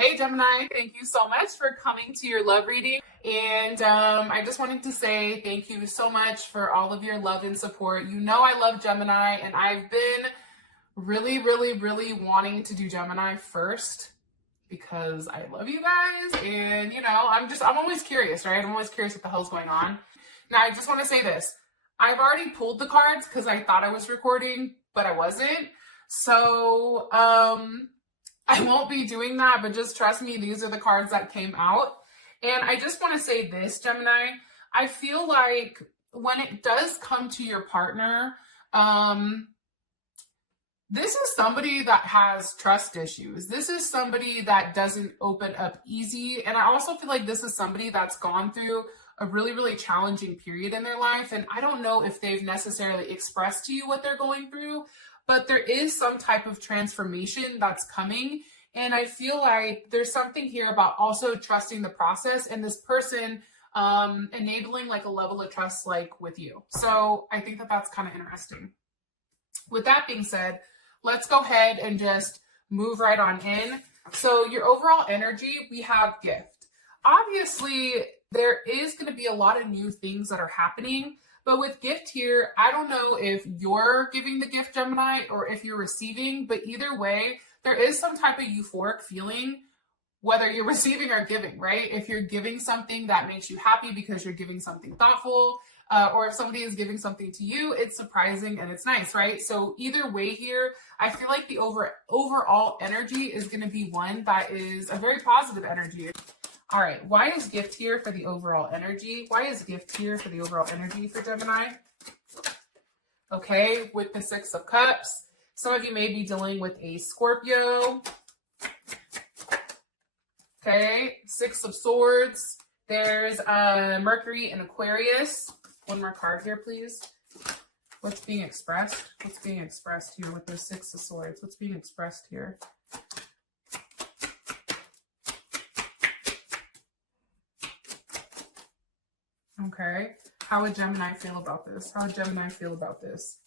Hey Gemini, thank you so much for coming to your love reading. And I just wanted to say thank you so much for all of your love and support. You know I love Gemini, and I've been really wanting to do Gemini first because I love you guys. And you know, I'm always curious, right? I'm always curious what the hell's going on. Now I just want to say this. I've already pulled the cards because I thought I was recording, but I wasn't. So, I won't be doing that, but just trust me, these are the cards that came out. And I just want to say this, Gemini, I feel like when it does come to your partner, this is somebody that has trust issues. This is somebody that doesn't open up easy. And I also feel like this is somebody that's gone through a really challenging period in their life. And I don't know if they've necessarily expressed to you what they're going through, but there is some type of transformation that's coming. And I feel like there's something here about also trusting the process and this person enabling like a level of trust like with you. So I think that that's kind of interesting. With that being said, let's go ahead and just move right on in. So your overall energy, we have gift. Obviously, there is going to be a lot of new things that are happening. But with gift here, I don't know if you're giving the gift, Gemini, or if you're receiving, but either way, there is some type of euphoric feeling, whether you're receiving or giving, right? If you're giving something that makes you happy because you're giving something thoughtful, or if somebody is giving something to you, it's surprising and it's nice, right? So either way here, I feel like the overall energy is going to be one that is a very positive energy. All right, why is gift here for the overall energy? Why is gift here for the overall energy for Gemini? Okay, with the Six of Cups, some of you may be dealing with a Scorpio. Okay, Six of Swords. There's Mercury and Aquarius. One more card here, please. What's being expressed? What's being expressed here with the Six of Swords? What's being expressed here? Okay. How would Gemini feel about this? How would Gemini feel about this?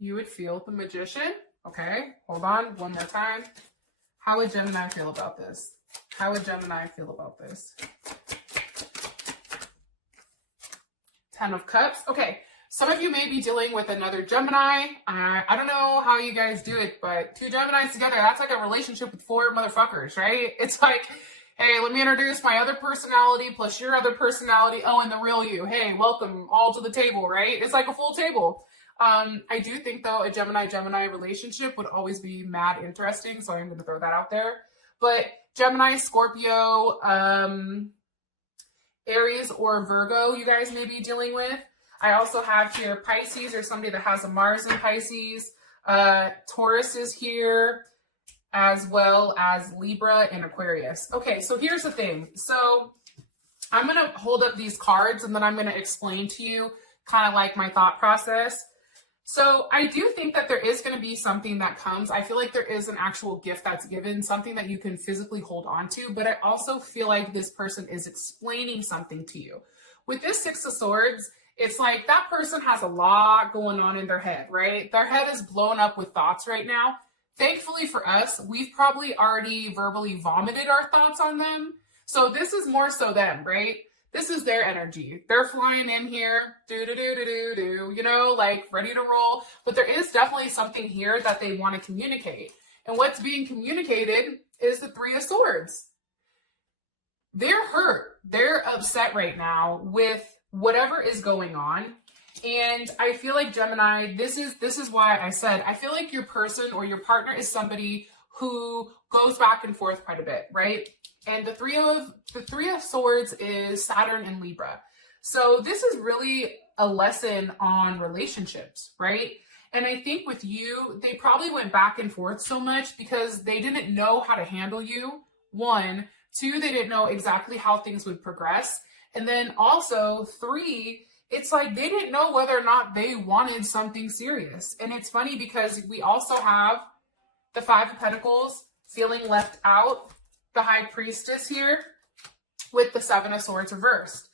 You would feel the Magician. Okay. Hold on. One more time. How would Gemini feel about this? How would Gemini feel about this? Ten of Cups. Okay. Some of you may be dealing with another Gemini. I don't know how you guys do it, but two Geminis together, that's like a relationship with four motherfuckers, right? It's like, hey, let me introduce my other personality plus your other personality. Oh, and the real you. Hey, welcome all to the table, right? It's like a full table. I do think, though, a Gemini-Gemini relationship would always be mad interesting, so I'm going to throw that out there. But Gemini, Scorpio, Aries, or Virgo, you guys may be dealing with. I also have here Pisces, or somebody that has a Mars in Pisces. Taurus is here, as well as Libra and Aquarius. Okay, so here's the thing. So I'm going to hold up these cards, and then I'm going to explain to you kind of like my thought process. So I do think that there is going to be something that comes. I feel like there is an actual gift that's given, something that you can physically hold on to. But I also feel like this person is explaining something to you. With this Six of Swords, it's like that person has a lot going on in their head, right? Their head is blown up with thoughts right now. Thankfully for us, we've probably already verbally vomited our thoughts on them. So this is more so them, right? This is their energy. They're flying in here, you know, like ready to roll. But there is definitely something here that they want to communicate. And what's being communicated is the Three of Swords. They're hurt. They're upset right now with whatever is going on. And I feel like Gemini, this is why I said, I feel like your person or your partner is somebody who goes back and forth quite a bit, right? And the three of Swords is Saturn and Libra. So this is really a lesson on relationships, right? And I think with you, they probably went back and forth so much because they didn't know how to handle you. One, two, they didn't know exactly how things would progress. And then also, three, it's like they didn't know whether or not they wanted something serious. And it's funny because we also have the Five of Pentacles feeling left out, the High Priestess here with the Seven of Swords reversed.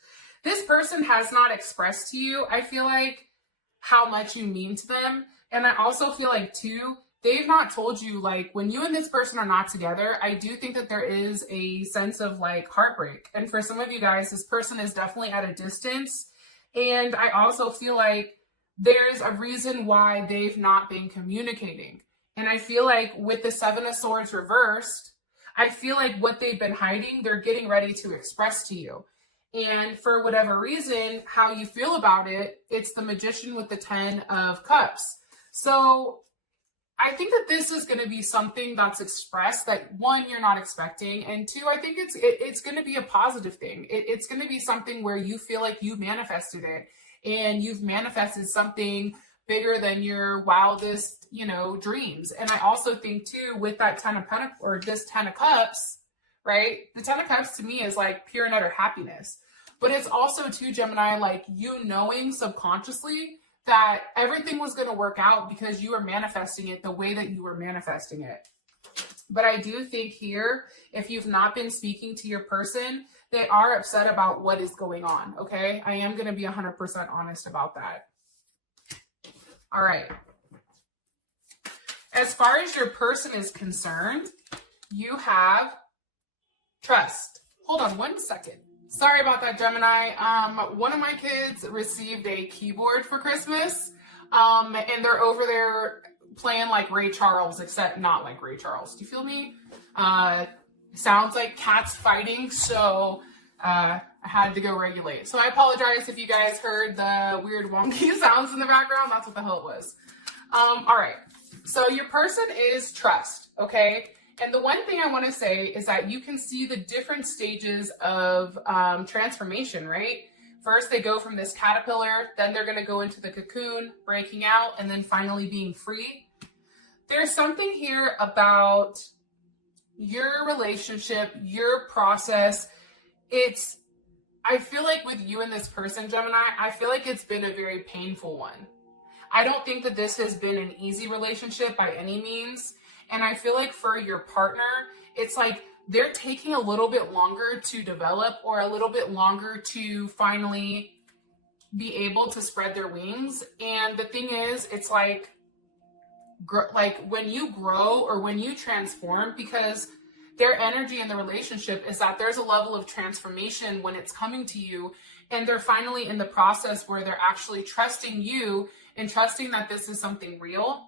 This person has not expressed to you, I feel like, how much you mean to them. And I also feel like too, they've not told you, like, when you and this person are not together, I do think that there is a sense of like heartbreak. And for some of you guys, this person is definitely at a distance. And I also feel like there's a reason why they've not been communicating. And I feel like with the Seven of Swords reversed, I feel like what they've been hiding, they're getting ready to express to you. And for whatever reason, how you feel about it, it's the Magician with the 10 of Cups. So I think that this is going to be something that's expressed that, one, you're not expecting, and two, I think it's going to be a positive thing. It's going to be something where you feel like you manifested it, and you've manifested something bigger than your wildest, dreams. And I also think too, with that 10 of Pentacles, or this 10 of Cups, right? The 10 of Cups to me is like pure and utter happiness. But it's also too, Gemini, like you knowing subconsciously that everything was going to work out because you were manifesting it the way that you were manifesting it. But I do think here, if you've not been speaking to your person, they are upset about what is going on, okay? I am going to be 100% honest about that. All right. As far as your person is concerned, you have trust. Hold on one second. Sorry about that, Gemini. One of my kids received a keyboard for Christmas, and they're over there playing like Ray Charles, except not like Ray Charles. Do you feel me? Sounds like cats fighting, so I had to go regulate. So I apologize if you guys heard the weird wonky sounds in the background. That's what the hell it was. All right. So your person is trust, okay? And the one thing I want to say is that you can see the different stages of transformation, right? First, they go from this caterpillar, then they're going to go into the cocoon, breaking out, and then finally being free. There's something here about your relationship, your process. I feel like with you and this person, Gemini, I feel like it's been a very painful one. I don't think that this has been an easy relationship by any means. And I feel like for your partner, it's like they're taking a little bit longer to develop, or a little bit longer to finally be able to spread their wings. And the thing is, it's like when you grow or when you transform, because their energy in the relationship is that there's a level of transformation when it's coming to you, and they're finally in the process where they're actually trusting you and trusting that this is something real.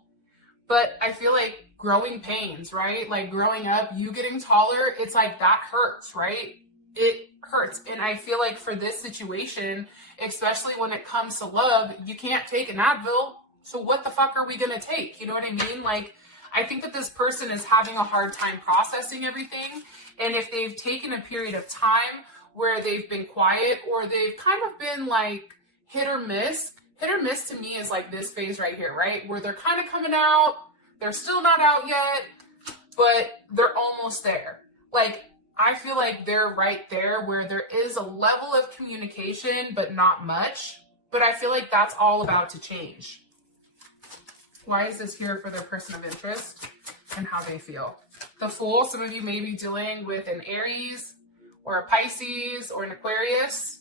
But I feel like growing pains, right? Like growing up, you getting taller, it's like that hurts, right? It hurts. And I feel like for this situation, especially when it comes to love, you can't take an Advil. So what the fuck are we going to take? You know what I mean? Like, I think that this person is having a hard time processing everything. And if they've taken a period of time where they've been quiet, or they've kind of been like hit or miss to me is like this phase right here, right? Where they're kind of coming out, they're still not out yet, but they're almost there. Like, I feel like they're right there where there is a level of communication, but not much. But I feel like that's all about to change. Why is this here for their person of interest and how they feel? The Fool, some of you may be dealing with an Aries or a Pisces or an Aquarius.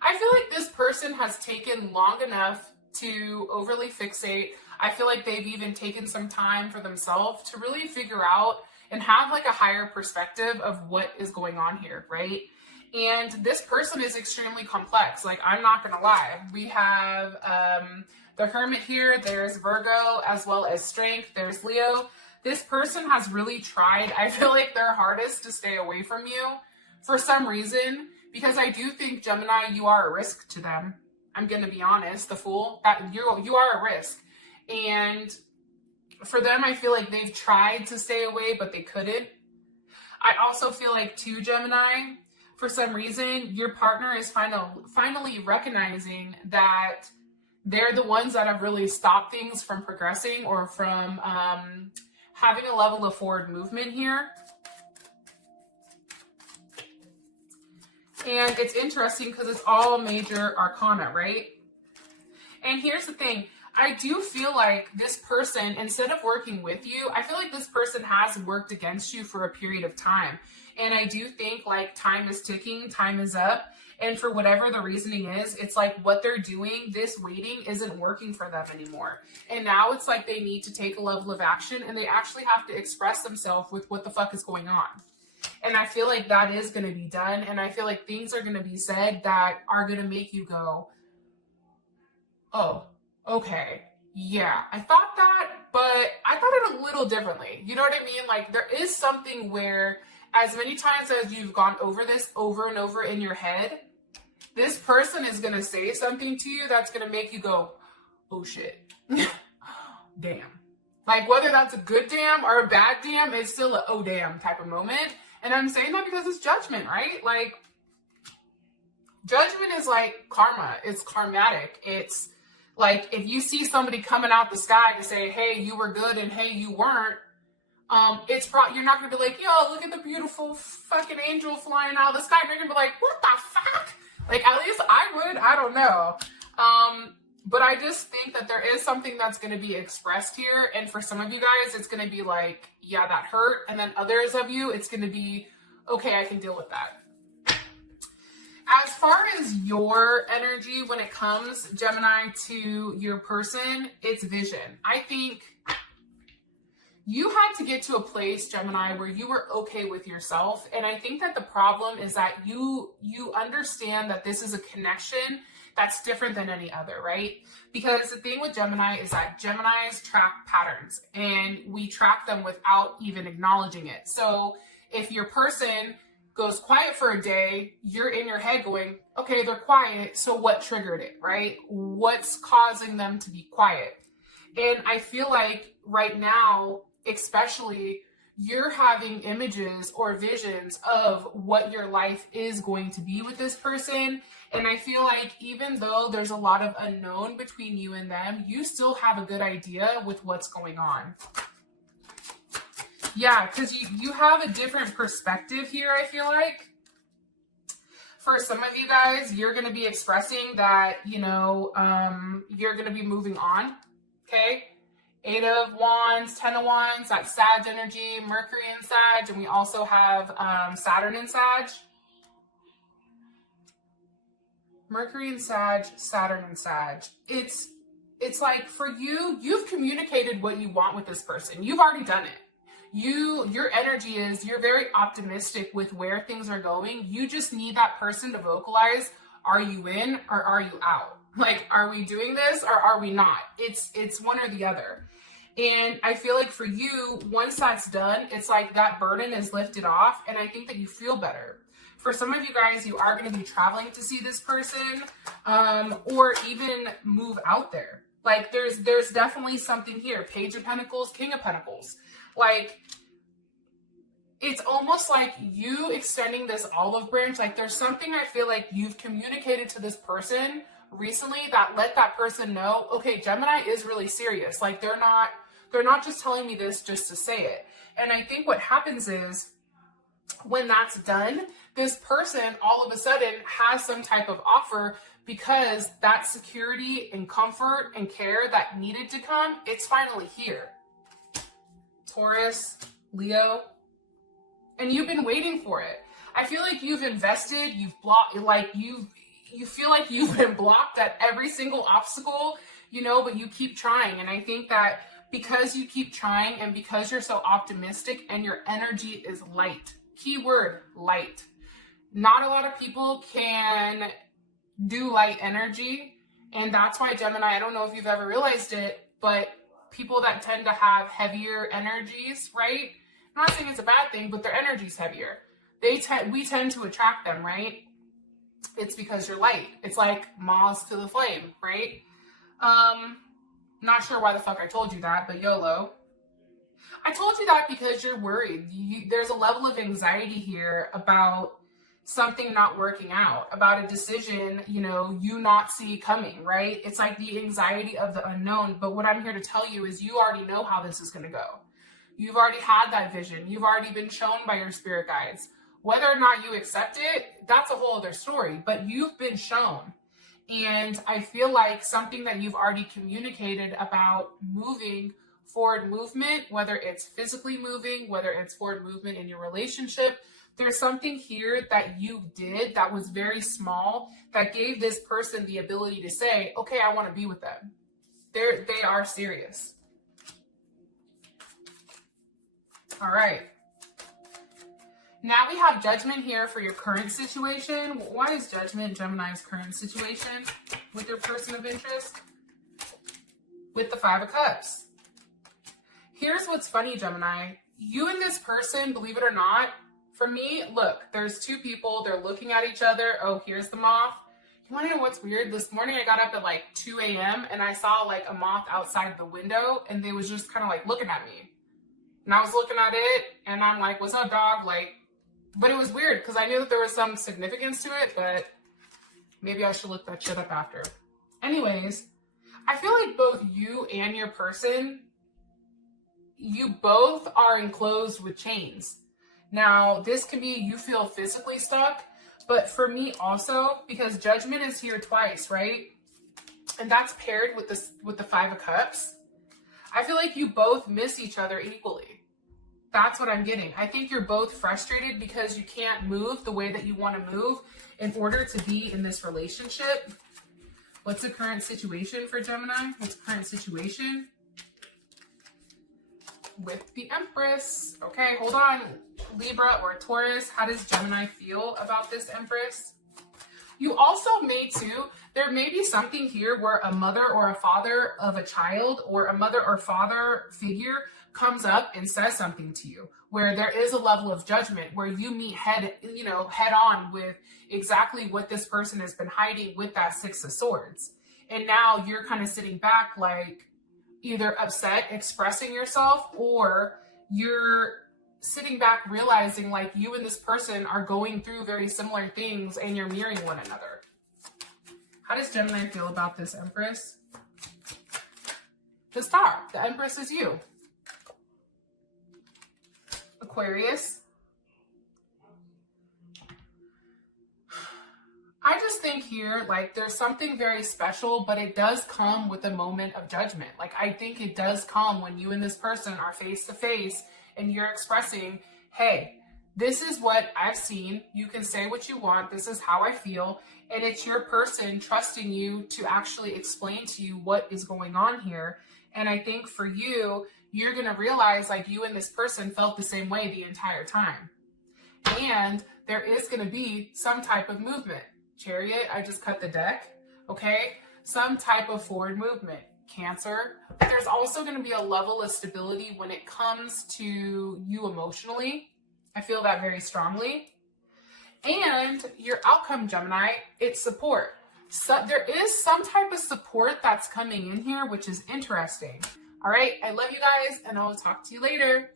I feel like this person has taken long enough to overly fixate. I feel like they've even taken some time for themselves to really figure out and have like a higher perspective of what is going on here, right? And this person is extremely complex. Like, I'm not going to lie. We have the Hermit here. There's Virgo, as well as Strength. There's Leo. This person has really tried, I feel like, their hardest to stay away from you for some reason. Because I do think, Gemini, you are a risk to them. I'm going to be honest. The Fool, you are a risk. And for them, I feel like they've tried to stay away, but they couldn't. I also feel like, too, Gemini, for some reason, your partner is finally recognizing that they're the ones that have really stopped things from progressing, or from having a level of forward movement here. And it's interesting because it's all major arcana, right? And here's the thing. I do feel like this person, instead of working with you, I feel like this person has worked against you for a period of time. And I do think like time is ticking, time is up. And for whatever the reasoning is, it's like what they're doing, this waiting isn't working for them anymore. And now it's like they need to take a level of action and they actually have to express themselves with what the fuck is going on. And I feel like that is going to be done. And I feel like things are going to be said that are going to make you go, oh, okay, yeah, I thought that, but I thought it a little differently. You know what I mean? Like there is something where as many times as you've gone over this over and over in your head, this person is going to say something to you that's going to make you go, oh shit, damn. Like whether that's a good damn or a bad damn, it's still a oh damn type of moment. And I'm saying that because it's judgment, right? Like judgment is like karma. It's karmatic. It's like if you see somebody coming out the sky to say, hey, you were good and hey, you weren't, you're not gonna be like, yo, look at the beautiful fucking angel flying out of the sky. You're gonna be like, what the fuck? Like at least I would. I don't know. But I just think that there is something that's going to be expressed here. And for some of you guys, it's going to be like, yeah, that hurt. And then others of you, it's going to be, okay, I can deal with that. As far as your energy, when it comes, Gemini, to your person, it's vision. I think you had to get to a place, Gemini, where you were okay with yourself. And I think that the problem is that you understand that this is a connection that's different than any other, right? Because the thing with Gemini is that Geminis track patterns and we track them without even acknowledging it. So if your person goes quiet for a day, you're in your head going, okay, they're quiet. So what triggered it, right? What's causing them to be quiet? And I feel like right now, especially, you're having images or visions of what your life is going to be with this person. And I feel like even though there's a lot of unknown between you and them, you still have a good idea with what's going on. Yeah, because you have a different perspective here, I feel like. For some of you guys, you're going to be expressing that, you know, you're going to be moving on, okay? 8 of Wands, 10 of Wands, that's Sag energy, Mercury in Sag, and we also have Saturn in Sag. Mercury in Sag, Saturn in Sag. It's like for you, you've communicated what you want with this person. You've already done it. Your energy is, you're very optimistic with where things are going. You just need that person to vocalize, are you in or are you out? Like, are we doing this or are we not? It's one or the other. And I feel like for you, once that's done, it's like that burden is lifted off. And I think that you feel better. For some of you guys, you are going to be traveling to see this person, or even move out there. Like there's definitely something here. Page of Pentacles, King of Pentacles. Like it's almost like you extending this olive branch. Like there's something I feel like you've communicated to this person recently that let that person know, okay, Gemini is really serious. Like they're not just telling me this just to say it. And I think what happens is when that's done, this person all of a sudden has some type of offer because that security and comfort and care that needed to come, it's finally here. Taurus, Leo, and you've been waiting for it. I feel like you've invested, you've blocked, like you feel like you've been blocked at every single obstacle, you know, but you keep trying. And I think that because you keep trying and because you're so optimistic and your energy is light, keyword light. Not a lot of people can do light energy. And that's why Gemini, I don't know if you've ever realized it, but people that tend to have heavier energies, right? I'm not saying it's a bad thing, but their energy's heavier. We tend to attract them, right? It's because you're light. It's like moths to the flame, right? Not sure why the fuck I told you that, but YOLO. I told you that because you're worried. There's a level of anxiety here about something not working out, about a decision, you know, you not see coming, right? It's like the anxiety of the unknown. But what I'm here to tell you is you already know how this is going to go. You've already had that vision. You've already been shown by your spirit guides. Whether or not you accept it, that's a whole other story, but you've been shown. And I feel like something that you've already communicated about moving forward movement, whether it's physically moving, whether it's forward movement in your relationship, There's something here that you did that was very small that gave this person the ability to say, okay, I want to be with them. They are serious. All right. Now we have Judgment here for your current situation. Why is Judgment Gemini's current situation with your person of interest? With the Five of Cups. Here's what's funny, Gemini. You and this person, believe it or not, for me, look, there's two people. They're looking at each other. Oh, here's the moth. You want to know what's weird? This morning I got up at like 2 a.m. and I saw like a moth outside the window and they was just kind of like looking at me. And I was looking at it and I'm like, what's up, dog? Like, but it was weird because I knew that there was some significance to it, but maybe I should look that shit up after. Anyways, I feel like both you and your person, you both are enclosed with chains. Now, this can be you feel physically stuck, but for me also, because Judgment is here twice, right? And that's paired with the Five of Cups. I feel like you both miss each other equally. That's what I'm getting. I think you're both frustrated because you can't move the way that you want to move in order to be in this relationship. What's the current situation for Gemini? What's the current situation? With the Empress. Okay, hold on. Libra or Taurus, how does Gemini feel about this Empress? You also may too, there may be something here where a mother or a father of a child or a mother or father figure comes up and says something to you, where there is a level of judgment, where you meet head on with exactly what this person has been hiding with that Six of Swords. And now you're kind of sitting back like either upset, expressing yourself, or you're sitting back realizing like you and this person are going through very similar things and you're mirroring one another. How does Gemini feel about this Empress? The Star. The Empress is you. Aquarius. I just think here, like, there's something very special, but it does come with a moment of judgment. Like, I think it does come when you and this person are face to face and you're expressing, hey, this is what I've seen. You can say what you want. This is how I feel. And it's your person trusting you to actually explain to you what is going on here. And I think for you, you're going to realize like you and this person felt the same way the entire time. And there is going to be some type of movement. Chariot, I just cut the deck. Okay. Some type of forward movement. Cancer. But there's also going to be a level of stability when it comes to you emotionally. I feel that very strongly. And your outcome, Gemini, it's support. So there is some type of support that's coming in here, which is interesting. All right. I love you guys, and I'll talk to you later.